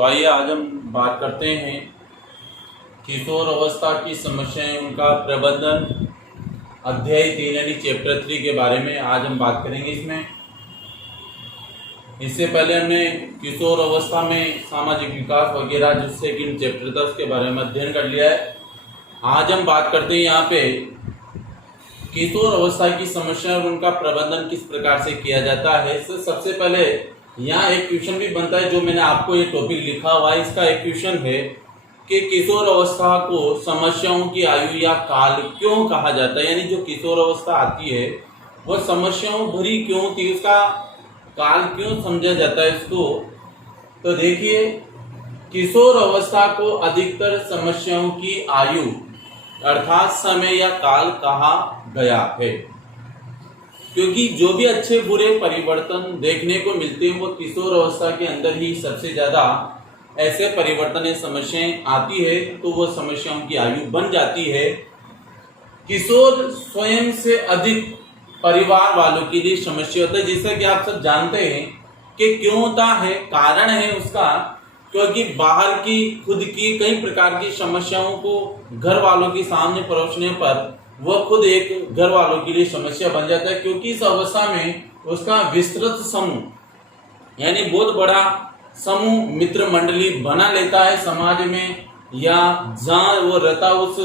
तो आइए आज हम बात करते हैं किशोर अवस्था की समस्याएं, उनका प्रबंधन, अध्याय 3 यानी चैप्टर 3 के बारे में आज हम बात करेंगे। इससे पहले हमने किशोर अवस्था में सामाजिक विकास वगैरह जिससे कि चैप्टर 10 के बारे में अध्ययन कर लिया है। आज हम बात करते हैं यहाँ पे किशोर अवस्था की समस्या और उनका प्रबंधन किस प्रकार से किया जाता है। सबसे पहले यहाँ एक क्वेश्चन भी बनता है, जो मैंने आपको ये टॉपिक लिखा हुआ है। इसका एक क्वेश्चन है कि किशोर अवस्था को समस्याओं की आयु या काल क्यों कहा जाता है, यानी जो किशोर अवस्था आती है वह समस्याओं भरी क्यों थी, उसका काल क्यों समझा जाता है इसको। तो देखिए, किशोर अवस्था को अधिकतर समस्याओं की आयु अर्थात समय या काल कहा गया है, क्योंकि जो भी अच्छे बुरे परिवर्तन देखने को मिलते हैं वो किशोर अवस्था के अंदर ही सबसे ज्यादा ऐसे परिवर्तन या समस्याएं आती है, तो वो समस्याओं की आयु बन जाती है। किशोर स्वयं से अधिक परिवार वालों के लिए समस्या होता है, जैसा कि आप सब जानते हैं कि क्यों होता है, कारण है उसका, क्योंकि बाहर की खुद की कई प्रकार की समस्याओं को घर वालों के सामने परोसने पर वह खुद एक घर वालों के लिए समस्या बन जाता है, क्योंकि इस अवस्था में उसका विस्तृत समूह यानी बहुत बड़ा समूह मित्र मंडली बना लेता है समाज में, या जहाँ वो रहता उस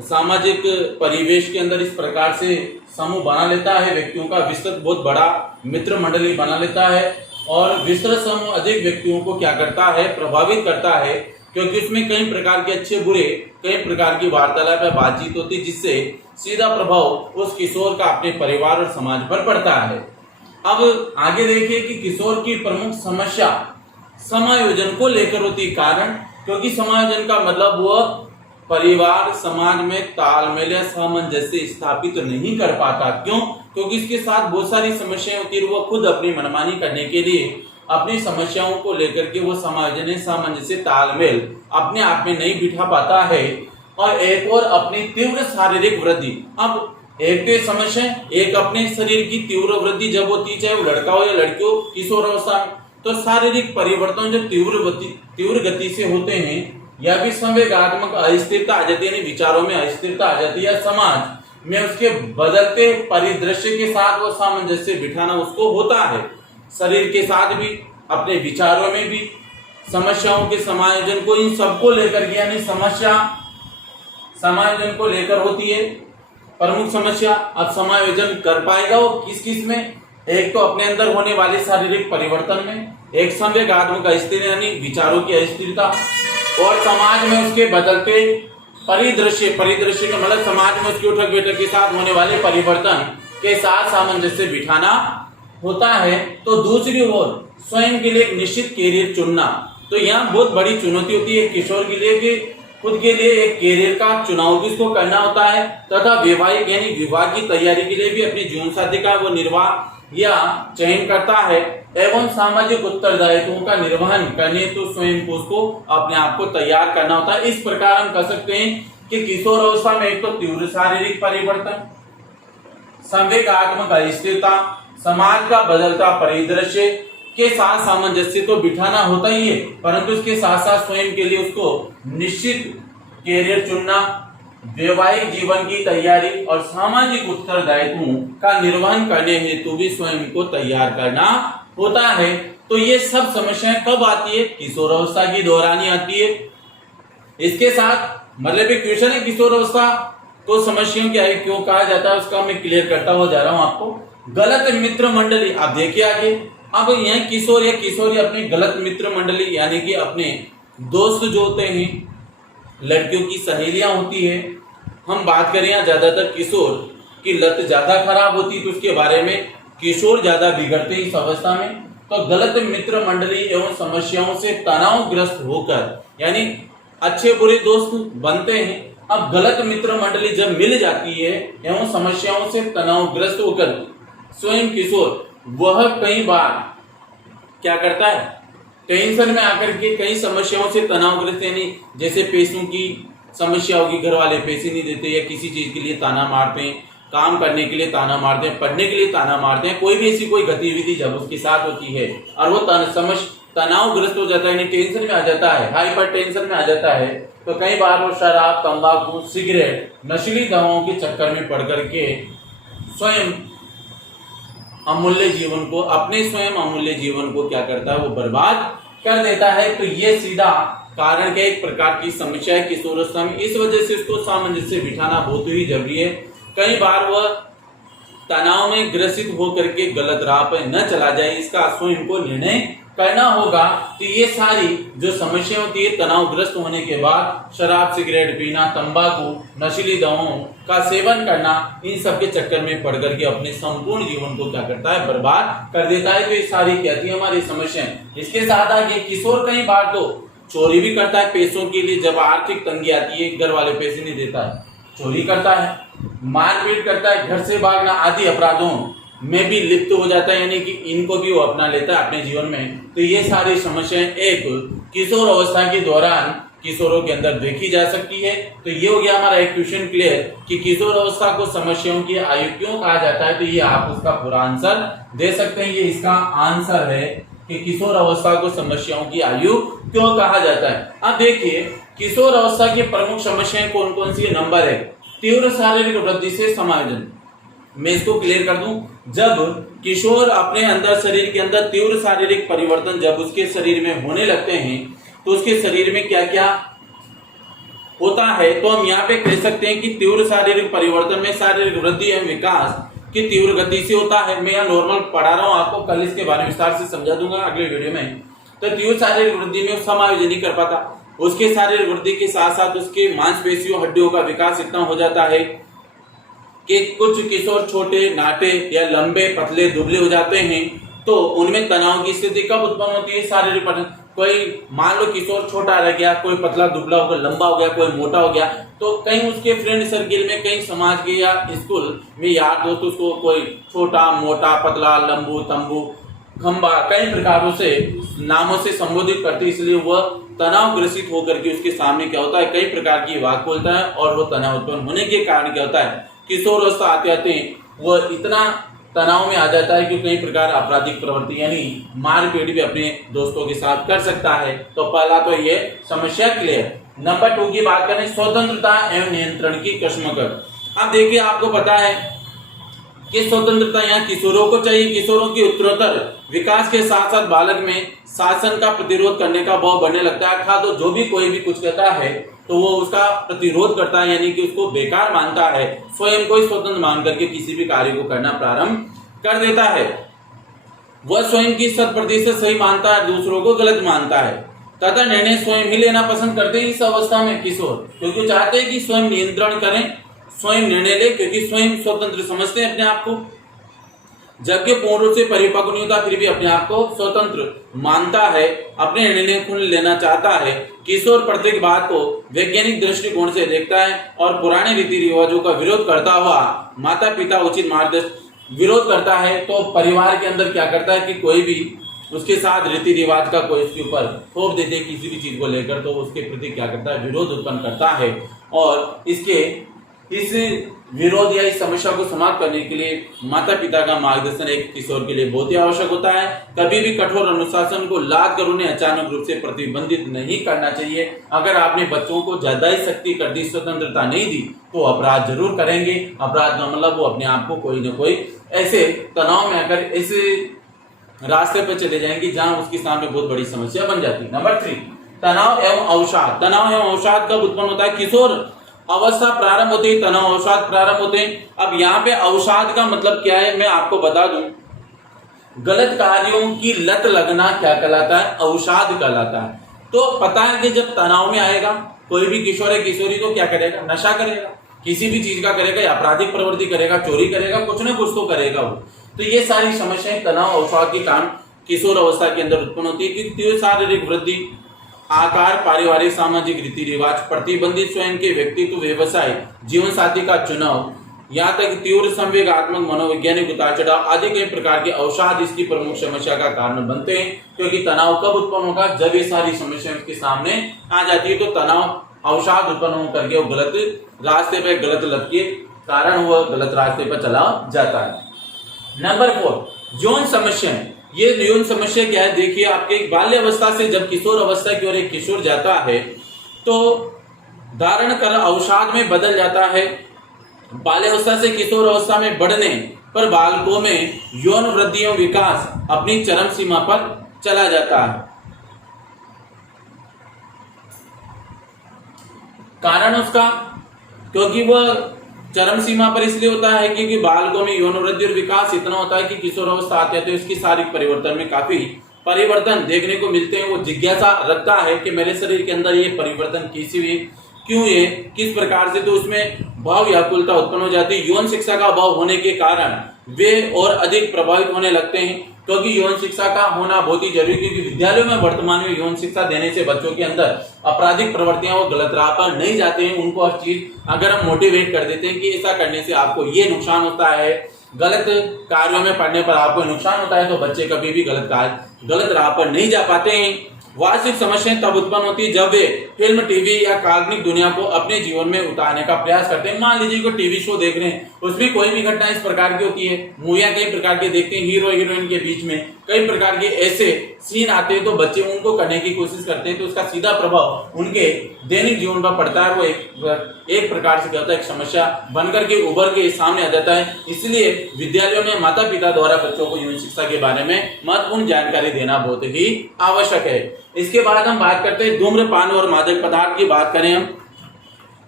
सामाजिक परिवेश के अंदर इस प्रकार से समूह बना लेता है, व्यक्तियों का विस्तृत बहुत बड़ा मित्र मंडली बना लेता है। और विस्तृत समूह अधिक व्यक्तियों को क्या करता है, प्रभावित करता है, क्योंकि उसमें कई प्रकार के अच्छे बुरे कई प्रकार की वार्तालाप या बातचीत होती है, जिससे सीधा प्रभाव उस किशोर का अपने परिवार और समाज पर पड़ता है। अब आगे देखिए कि किशोर की प्रमुख समस्या समायोजन को लेकर होती है। कारण, क्योंकि समायोजन का मतलब वह परिवार समाज में तालमेल या सामंजस्य स्थापित नहीं कर पाता। क्यों? क्योंकि इसके साथ बहुत सारी समस्याएं होती है, वो खुद अपनी मनमानी करने के लिए अपनी समस्याओं को लेकर के वो समायोजन सामंजस्य तालमेल अपने आप में नहीं बिठा पाता है। और एक और अपनी तीव्र शारीरिक वृद्धि, अब एक तो समस्या, एक अपने शरीर की तीव्र वृद्धि जब होती है, चाहे वो लड़का हो या लड़की हो, किशोर अवस्था में, तो शारीरिक परिवर्तन जब तीव्र गति से होते हैं, या भी संवेगात्मक अस्थिरता आ जाती है, विचारों में अस्थिरता आ जाती है, या समाज में उसके बदलते परिदृश्य के साथ वो सामंजस्य बिठाना उसको होता है। शरीर के साथ भी, अपने विचारों में भी समस्याओं के समायोजन को, इन सबको लेकर के, यानी समस्या समायोजन को लेकर होती है प्रमुख समस्या। अब समायोजन कर पाएगा वो किस किस में, एक तो अपने अंदर होने वाले शारीरिक परिवर्तन में, एक संवेगात्मक अस्थिरता यानी विचारों की अस्थिरता, और समाज में उसके बदलते परिदृश्य का मतलब समाज में उसके उठक बैठक के साथ होने वाले परिवर्तन के साथ सामंजस्य बिठाना होता है। तो दूसरी ओर स्वयं के लिए एक निश्चित कैरियर चुनना, तो यहाँ बहुत बड़ी चुनौती होती है किशोर के लिए कि खुद के लिए एक कैरियर का चुनाव भी उसको करना होता है, तथा वैवाहिक यानी विवाह की तैयारी के लिए भी अपनी जीवन साथी का वो निर्वाह या चयन करता है, एवं सामाजिक उत्तरदायित्वों का निर्वहन करने तो स्वयं को उसको अपने आप को तैयार करना होता है। इस प्रकार हम कह सकते हैं कि किशोर अवस्था में एक तो तीव्र शारीरिक परिवर्तन, संवेगात्मक अस्थिरता, समाज का बदलता परिदृश्य के साथ सामंजस्य तो बिठाना होता ही है, परंतु इसके साथ साथ स्वयं के लिए उसको निश्चित कैरियर चुनना, वैवाहिक जीवन की तैयारी और सामाजिक उत्तरदायित्वों का निर्वहन करने हेतु भी स्वयं को तैयार करना होता है। तो ये सब समस्याएं कब आती है, किशोर अवस्था की दौरान ही आती है। इसके साथ मतलब एक क्वेश्चन है, किशोर अवस्था को समस्याओं की आयु क्यों कहा जाता है, उसका मैं क्लियर करता हुआ जा रहा हूं आपको। गलत मित्र मंडली, आप देखिए आगे, अब यह किशोर या किशोरी अपने गलत मित्र मंडली यानी कि अपने दोस्त जो होते हैं, लड़कियों की सहेलियां होती है, हम बात करें यहाँ ज्यादातर किशोर की लत ज्यादा खराब होती है, तो उसके बारे में किशोर ज्यादा बिगड़ते इस अवस्था में। तो गलत मित्र मंडली एवं समस्याओं से तनावग्रस्त होकर, यानी अच्छे बुरे दोस्त बनते हैं, अब गलत मित्र मंडली जब मिल जाती है एवं समस्याओं से तनावग्रस्त होकर स्वयं किशोर वह कई बार क्या करता है, टेंशन में आकर के कई समस्याओं से तनावग्रस्त, यानी जैसे पैसों की समस्या होगी, घर वाले पैसे नहीं देते या किसी चीज के लिए ताना मारते हैं, काम करने के लिए ताना मारते हैं, पढ़ने के लिए ताना मारते हैं, कोई भी ऐसी कोई गतिविधि जब उसके साथ होती है और वो तनावग्रस्त हो जाता है, यानी टेंशन में आ जाता है, हाइपर टेंशन में आ जाता है, तो कई बार वो शराब, तंबाकू, सिगरेट, नशीली दवाओं के चक्कर में पड़ करके स्वयं अमूल्य जीवन को, अपने स्वयं अमूल्य जीवन को क्या करता है, वो बर्बाद कर देता है। तो ये सीधा कारण के एक प्रकार की समस्या है किशोरावस्था में। इस वजह से इसको सामंजस्य बिठाना बहुत ही जरूरी है। कई बार वह तनाव में ग्रसित होकर के गलत राह पर न चला जाए, इसका स्वयं को निर्णय करना होगा। तो ये सारी जो समस्या होती है तनावग्रस्त होने के बाद, शराब, सिगरेट पीना, तंबाकू, नशीली दवाओं का सेवन करना, इन सब के चक्कर में पड़ करके अपने संपूर्ण जीवन को क्या करता है, बर्बाद कर देता है। तो ये सारी क्या थी हमारी समस्याएं। इसके साथ आगे किशोर कई बार तो चोरी भी करता है पैसों के लिए, जब आर्थिक तंगी आती है, घर वाले पैसे नहीं देता है, चोरी करता है, मारपीट करता है, घर से भागना आदि अपराधों में भी लिप्त हो जाता है, यानी कि इनको भी वो अपना लेता है अपने जीवन में। तो ये सारी समस्याएं एक किशोर अवस्था के दौरान किशोरों के अंदर देखी जा सकती है। तो ये हो गया हमारा एक क्वेश्चन क्लियर कि किशोर अवस्था को समस्याओं की आयु क्यों कहा जाता है। तो ये आप उसका पूरा आंसर दे सकते हैं। ये इसका आंसर है कि किशोर अवस्था को समस्याओं की आयु क्यों कहा जाता है। अब देखिए किशोर अवस्था की प्रमुख समस्याएं कौन कौन सी है। नंबर 1, तीव्र शारीरिक वृद्धि से समायोजन। मैं इसको क्लियर कर दूं, जब किशोर अपने अंदर, शरीर के अंदर तीव्र शारीरिक परिवर्तन जब उसके शरीर में होने लगते हैं, तो उसके शरीर में क्या क्या होता है, तो हम यहाँ पे कह सकते हैं कि तीव्र शारीरिक परिवर्तन में शारीरिक वृद्धि एवं विकास की तीव्र गति से होता है। मैं यहाँ नॉर्मल पढ़ा रहा हूँ, आपको कल इसके बारे में विस्तार से समझा दूंगा अगले वीडियो में। तो तीव्र शारीरिक वृद्धि में समायोजन नहीं कर पाता, उसके शारीरिक वृद्धि के साथ साथ उसके मांसपेशियों, हड्डियों का विकास इतना हो जाता है कि कुछ किशोर छोटे, नाटे या लंबे, पतले, दुबले हो जाते हैं। तो उनमें तनाव की स्थिति कब उत्पन्न होती है, शारीरिक कोई मान लो किशोर छोटा रह गया, कोई पतला दुबला हो गया, लंबा हो गया, कोई मोटा हो गया, तो कहीं उसके फ्रेंड सर्किल में, कहीं समाज के या स्कूल में यार दोस्त उसको कोई छोटा, मोटा, पतला, लंबू, तंबू, खंबा, कई प्रकारों से नामों से संबोधित करते, इसलिए वह तनाव ग्रसित होकर के उसके सामने क्या होता है, कई प्रकार की वाक बोलता है और वो तनाव उत्पन्न होने के कारण क्या होता है, किशोर अवस्था आते आते वह इतना तनाव में आ जाता है कि कई प्रकार आपराधिक प्रवृत्ति यानी मारपीट भी अपने दोस्तों के साथ कर सकता है। तो पहला तो ये समस्या क्लियर। नंबर 2 की बात करें, स्वतंत्रता एवं नियंत्रण की कश्मकश। अब देखिए आपको पता है कि स्वतंत्रता यहाँ किशोरों को चाहिए। किशोरों की उत्तरोत्तर विकास के साथ साथ बालक में शासन का प्रतिरोध करने का भाव बढ़ने लगता है। अर्थात तो जो भी कोई भी कुछ कहता है तो वो उसका प्रतिरोध करता है, यानी कि उसको बेकार मानता है, स्वयं को स्वतंत्र मान करके किसी भी कार्य को करना प्रारंभ कर देता है। वह स्वयं की 100% सही मानता है, दूसरों को गलत मानता है तथा निर्णय स्वयं ही लेना पसंद करते हैं इस अवस्था में किशोर, क्योंकि चाहते हैं कि स्वयं नियंत्रण करें, स्वयं निर्णय ले, क्योंकि स्वयं स्वतंत्र समझते हैं अपने आप को। जबकि पूर्ण रूप से परिपक्व नहीं होता, फिर भी अपने आप को स्वतंत्र मानता है, अपने निर्णय खुद लेना चाहता है। किशोर प्रत्येक बात को वैज्ञानिक दृष्टिकोण से देखता है और पुराने रीति रिवाजों का विरोध करता हुआ माता पिता उचित मार्गदर्शन विरोध करता है। तो परिवार के अंदर क्या करता है कि कोई भी उसके साथ रीति रिवाज का कोई उसके ऊपर थोप देते किसी भी चीज को लेकर, तो उसके प्रति क्या करता है, विरोध उत्पन्न करता है। और इस विरोध या इस समस्या को समाप्त करने के लिए माता पिता का मार्गदर्शन एक किशोर के लिए बहुत ही आवश्यक होता है। कभी भी कठोर अनुशासन को लाद कर उन्हें अचानक रूप से प्रतिबंधित नहीं करना चाहिए। अगर आपने बच्चों को ज्यादा ही सख्ती कर दी, स्वतंत्रता नहीं दी, तो अपराध जरूर करेंगे। अपराध का मतलब वो अपने आप को कोई न कोई ऐसे तनाव में आकर ऐसे रास्ते पर चले जाएंगे जहां उसके सामने बहुत बड़ी समस्या बन जाती है। नंबर 3, तनाव एवं अवसाद। तनाव एवं अवसाद कब उत्पन्न होता है, किशोर अवस्था प्रारंभ होती है, तनाव अवसाद प्रारंभ होते हैं। अब यहाँ पे अवसाद का मतलब क्या है, मैं आपको बता दूं, गलत कार्यों की लत लगना क्या कहलाता है, अवसाद कहलाता है। तो पता है कि जब तनाव में आएगा, कोई भी किशोर है किशोरी तो क्या करेगा, नशा करेगा, किसी भी चीज का करेगा, या आपराधिक प्रवृत्ति करेगा, चोरी करेगा, कुछ न कुछ तो करेगा वो। तो ये सारी समस्याएं तनाव अवसाद के कारण किशोर अवस्था के अंदर उत्पन्न होती है। तीव्र शारीरिक वृद्धि, आकार, पारिवारिक सामाजिक रीति रिवाज, प्रतिबंधित स्वयं के व्यक्तित्व, व्यवसाय, जीवन साथी का चुनाव, यहाँ तक तीव्र संवेगात्मक मनोवैज्ञानिक उतार चढ़ाव आदि कई प्रकार के अवसाद इसकी प्रमुख समस्या का कारण बनते हैं। क्योंकि तनाव कब उत्पन्न होगा, जब ये सारी समस्याएं उसके सामने आ जाती है। तो तनाव अवसाद उत्पन्न होकर के वो गलत रास्ते पे, गलत लत के कारण वह गलत रास्ते पर चला जाता है। नंबर 4, यौन समस्या। ये यौन समस्या क्या है? देखिए, आपके बाल्यावस्था से जब किशोर अवस्था की ओर एक किशोर जाता है तो धारण कर अवसाद में बदल जाता है। बाल्यावस्था से किशोर अवस्था में बढ़ने पर बालकों में यौन वृद्धि एवं विकास अपनी चरम सीमा पर चला जाता है। कारण उसका, क्योंकि वह चरम सीमा पर इसलिए होता है क्योंकि बालकों में यौन वृद्धि और विकास इतना होता है कि किशोर अवस्था आती है तो इसकी शारीरिक परिवर्तन में काफी परिवर्तन देखने को मिलते हैं। वो जिज्ञासा रखता है कि मेरे शरीर के अंदर ये परिवर्तन कैसे हुए, क्यों ये, किस प्रकार से, तो उसमें भाव व्याकुलता उत्पन्न हो जाती है। यौन शिक्षा का अभाव होने के कारण वे और अधिक प्रभावित होने लगते हैं, क्योंकि यौन शिक्षा का होना बहुत ही जरूरी, क्योंकि विद्यालयों में वर्तमान में यौन शिक्षा देने से बच्चों के अंदर आपराधिक प्रवृत्तियां वो गलत राह पर नहीं जाते हैं। उनको हर चीज अगर हम मोटिवेट कर देते हैं कि ऐसा करने से आपको ये नुकसान होता है, गलत कार्यों में पड़ने पर आपको नुकसान होता है, तो बच्चे कभी भी गलत राह पर नहीं जा पाते हैं। वास्तविक समस्याएं तब उत्पन्न होती है जब वे फिल्म, टीवी या काल्पनिक दुनिया को अपने जीवन में उतारने का प्रयास करते हैं। मान लीजिए कोई टीवी शो देख रहे हैं, उसमें कोई भी घटना इस प्रकार की होती है, मूवियां कई प्रकार के देखते हैं, हीरो हीरोइन के बीच में कई प्रकार के ऐसे सीन आते हैं, तो बच्चे उनको करने की कोशिश करते हैं, तो उसका सीधा प्रभाव उनके दैनिक जीवन पर पड़ता है। वो एक प्रकार से क्या होता है, एक समस्या बनकर के उभर के सामने आ जाता है। इसलिए विद्यालयों में माता पिता द्वारा बच्चों को यौन शिक्षा के बारे में महत्वपूर्ण जानकारी देना बहुत ही आवश्यक है। इसके बाद हम बात करते हैं धूम्रपान और मादक पदार्थ की बात करें हम,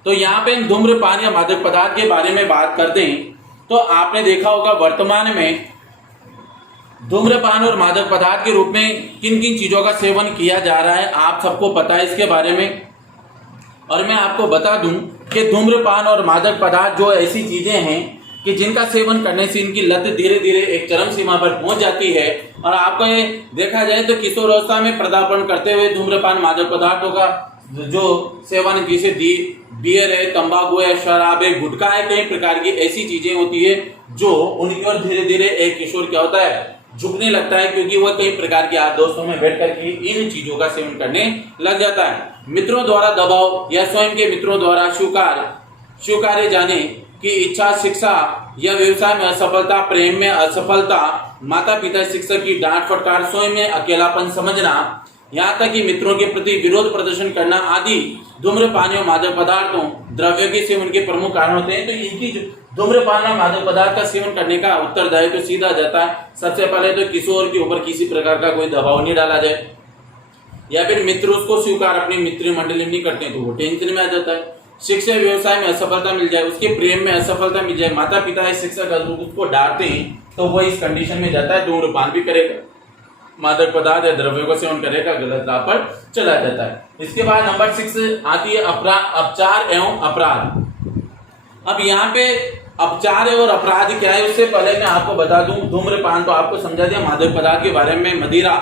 तो यहाँ पे धूम्रपान या मादक पदार्थ के बारे में बात करते हैं तो आपने देखा होगा वर्तमान में धूम्रपान और मादक पदार्थ के रूप में किन किन चीजों का सेवन किया जा रहा है, आप सबको पता है इसके बारे में। और मैं आपको बता दूं कि धूम्रपान और मादक पदार्थ जो ऐसी चीजें हैं कि जिनका सेवन करने से इनकी लत धीरे धीरे एक चरम सीमा पर पहुंच जाती है। और आपको ये देखा जाए तो किशोर अवस्था में पदार्पण करते हुए धूम्रपान मादक पदार्थों का जो सेवन, जैसे बियर है, तंबाकू है, शराब है, गुटखा है, कई प्रकार की ऐसी चीजें होती है जो उनकी ओर धीरे धीरे एक किशोर क्या होता है, झुकने लगता है, क्योंकि वह कई प्रकार के यार दोस्तों में बैठकर के इन चीजों का सेवन करने लग जाता है। मित्रों द्वारा दबाव या स्वयं के मित्रों द्वारा स्वीकारे जाने की इच्छा, शिक्षा या व्यवसाय में असफलता, प्रेम में असफलता, माता पिता शिक्षक की डांट फटकार, स्वयं में अकेलापन समझना, यहाँ तक कि मित्रों के प्रति विरोध प्रदर्शन करना आदि धूम्रपान और मादक पदार्थों द्रव्य के सेवन के प्रमुख कारण होते हैं। तो इनकी धूम्रपान और मादक पदार्थ का सेवन करने का उत्तरदायित्व तो सीधा जाता है। सबसे पहले तो किशोर के ऊपर किसी प्रकार का कोई दबाव नहीं डाला जाए, या फिर मित्र उसको स्वीकार अपनी मित्र मंडली नहीं करते हैं तो वो टेंशन में आ जाता है। शिक्षा व्यवसाय में असफलता मिल जाए, उसके प्रेम में असफलता मिल जाए, माता पिता या शिक्षक उसको डांटते हैं तो वो इस कंडीशन में जाता है, धूम्रपान भी करेगा, मादक पदार्थ या द्रव्यों का सेवन करेगा, गलत राह पर चला जाता है। इसके बाद नंबर 6 आती है अपचार एवं अपराध। अब यहाँ पे अपचार और अपराध क्या है, उससे पहले मैं आपको बता दूं, धूम्रपान तो आपको समझा दिया, मादक पदार्थ के बारे में मदिरा।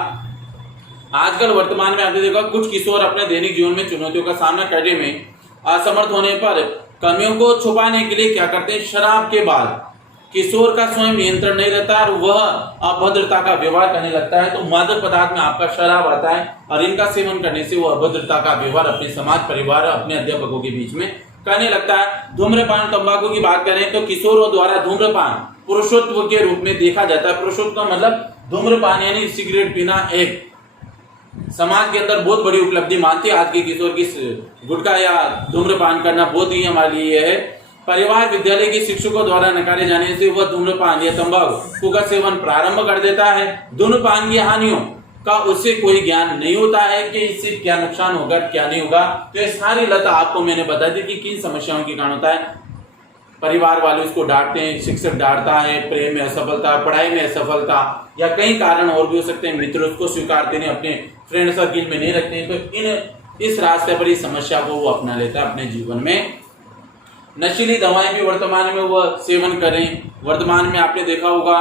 आजकल वर्तमान में आपने देखा कुछ किशोर अपने दैनिक जीवन में चुनौतियों का सामना करने में असमर्थ होने पर कमियों को छुपाने के लिए क्या करते हैं, शराब के बाद किशोर का स्वयं नियंत्रण नहीं रहता और वह अभद्रता का व्यवहार करने लगता है, तो मादक पदार्थ में आपका शराब आता है और इनका सेवन करने से वो अभद्रता का व्यवहार अपने समाज, परिवार, अपने अध्यापकों के बीच में करने लगता है। धूम्रपान, तंबाकू की बात करें तो किशोरों द्वारा धूम्रपान पुरुषत्व के रूप में देखा जाता है। पुरुषत्व का मतलब धूम्रपान यानी सिगरेट पीना एक समाज के अंदर बहुत बड़ी उपलब्धि मानती है। आज के किशोर की गुटखा या धूम्रपान करना बहुत ही हमारे लिए है। परिवार, विद्यालय के शिक्षकों द्वारा नकारे जाने से वह धूम्रपान या तंबाकू का सेवन प्रारंभ कर देता है। धूम्रपान की हानियों का उससे कोई ज्ञान नहीं होता है कि इससे क्या नुकसान होगा, क्या नहीं होगा। तो ये सारी लत आपको मैंने बता दी कि किन समस्याओं के कारण होता है। परिवार वाले उसको डांटते हैं, शिक्षक डांटता है, प्रेम में असफलता, पढ़ाई में असफलता, या कई कारण और भी हो सकते हैं। मित्र उसको स्वीकारते नहीं, अपने फ्रेंड सर्किल में नहीं रखते हैं, तो इस रास्ते पर इस समस्या को वो अपना लेता है अपने जीवन में। नशीली दवाएं भी वर्तमान में वह सेवन करें। वर्तमान में आपने देखा होगा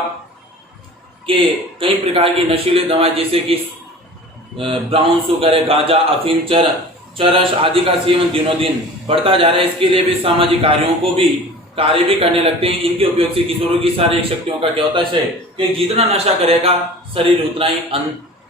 कि कई प्रकार की नशीली दवाएं जैसे कि ब्राउन शुगर है, गांजा, अफीम, चरस आदि का सेवन दिनों दिन बढ़ता जा रहा है। इसके लिए भी सामाजिक कार्य भी करने लगते हैं। इनके उपयोग से किशोरों की शारीरिक शक्तियों का क्या होता है कि जितना नशा करेगा शरीर उतना ही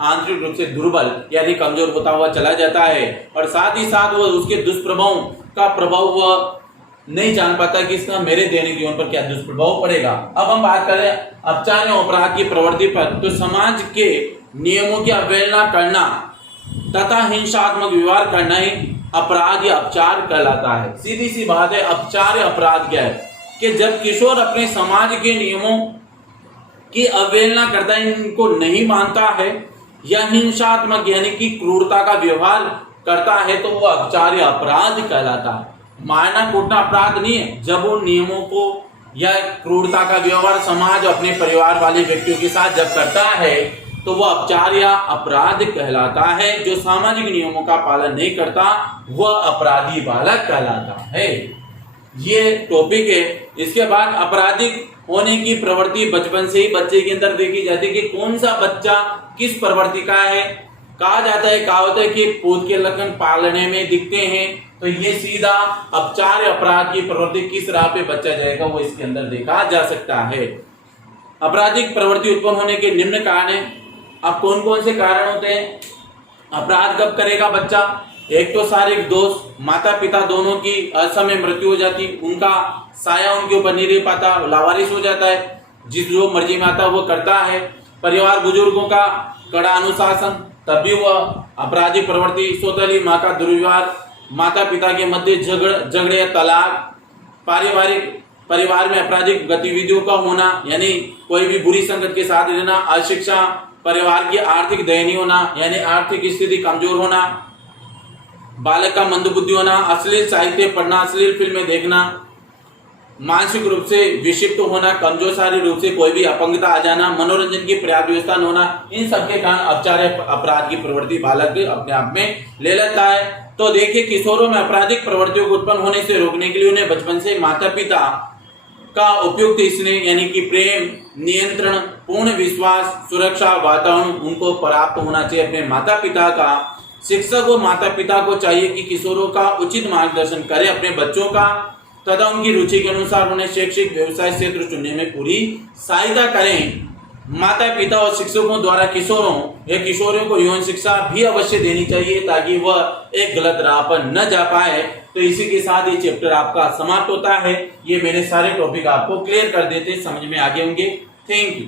आंतरिक रूप से दुर्बल यानी कमजोर होता हुआ चला जाता है, और साथ ही साथ वह उसके दुष्प्रभावों का प्रभाव वह नहीं जान पाता कि इसका मेरे दैनिक जीवन पर क्या दुष्प्रभाव पड़ेगा। अब हम बात करें अपचार या अपराध की प्रवृत्ति पर, तो समाज के नियमों की अवहेलना करना तथा हिंसात्मक व्यवहार करना ही अपराध या अपचार कहलाता है। सीधी सी बात है, अपचार या अपराध क्या है कि जब किशोर अपने समाज के नियमों की अवहेलना करता है, इनको नहीं मानता है या हिंसात्मक यानी कि क्रूरता का व्यवहार करता है, तो वो अपचार या अपराध कहलाता है। मारना कूटना अपराध नहीं है। जब वो नियमों को या क्रूरता का व्यवहार समाज अपने परिवार वाले व्यक्तियों के साथ जब करता है, तो वह अपचार या अपराध कहलाता है। जो सामाजिक नियमों का पालन नहीं करता वह अपराधी बालक कहलाता है। ये टॉपिक है। इसके बाद आपराधिक होने की प्रवृत्ति बचपन से ही बच्चे के अंदर देखी जाती है कि कौन सा बच्चा किस प्रवृत्ति का है। कहा जाता है, कहावत है कि पूत के लखन पालने में दिखते हैं, तो ये सीधा अपचार या अपराध की प्रवृत्ति किस राह पे बच्चा जाएगा वो इसके अंदर देखा जा सकता है। आपराधिक प्रवृत्ति उत्पन्न होने के निम्न कारण है। अब कौन कौन से कारण होते हैं? अपराध कब करेगा बच्चा? एक तो शारीरिक दोष, माता पिता दोनों की असमय मृत्यु हो जाती, उनका साया उनके ऊपर नहीं रह पाता, लावारिस हो जाता है, जिस जो मर्जी में आता वो करता है। परिवार बुजुर्गों का कड़ा अनुशासन, तब भी वह आपराधिक प्रवृत्ति। सौतेली माँ का दुर्व्यवहार, माता पिता के मध्य झगड़े या तलाक, परिवार में आपराधिक गतिविधियों का होना यानी कोई भी बुरी संगत के साथ रहना, अशिक्षा, परिवार की आर्थिक दयनीय होना यानी आर्थिक स्थिति कमजोर होना, बालक का मंदबुद्धि होना, अश्लील साहित्य पढ़ना, अश्लील फिल्में देखना, मानसिक रूप से विक्षिप्त होना, कमजोर शारीरिक रूप से कोई भी अपंगता आ जाना, मनोरंजन की पर्याप्त व्यवस्था न होना, इन सबके कारण अपचार अपराध की प्रवृत्ति बालक अपने आप में ले लेता है। तो देखिए, किशोरों में आपराधिक प्रवृत्तियों को उत्पन्न होने से रोकने के लिए उन्हें बचपन से माता पिता का उपयुक्त स्नेह यानी कि प्रेम, नियंत्रण, पूर्ण विश्वास, सुरक्षा वातावरण उनको प्राप्त होना चाहिए अपने माता पिता का। शिक्षक और माता पिता को चाहिए कि किशोरों का उचित मार्गदर्शन करें अपने बच्चों का, तथा उनकी रुचि के अनुसार उन्हें शैक्षिक व्यवसाय क्षेत्र चुनने में पूरी सहायता करें। माता पिता और शिक्षकों द्वारा किशोरों या किशोरियों को यौन शिक्षा भी अवश्य देनी चाहिए ताकि वह एक गलत राह पर न जा पाए। तो इसी के साथ ये चैप्टर आपका समाप्त होता है। ये मेरे सारे टॉपिक आपको क्लियर कर देते, समझ में आ गए होंगे। Thank you.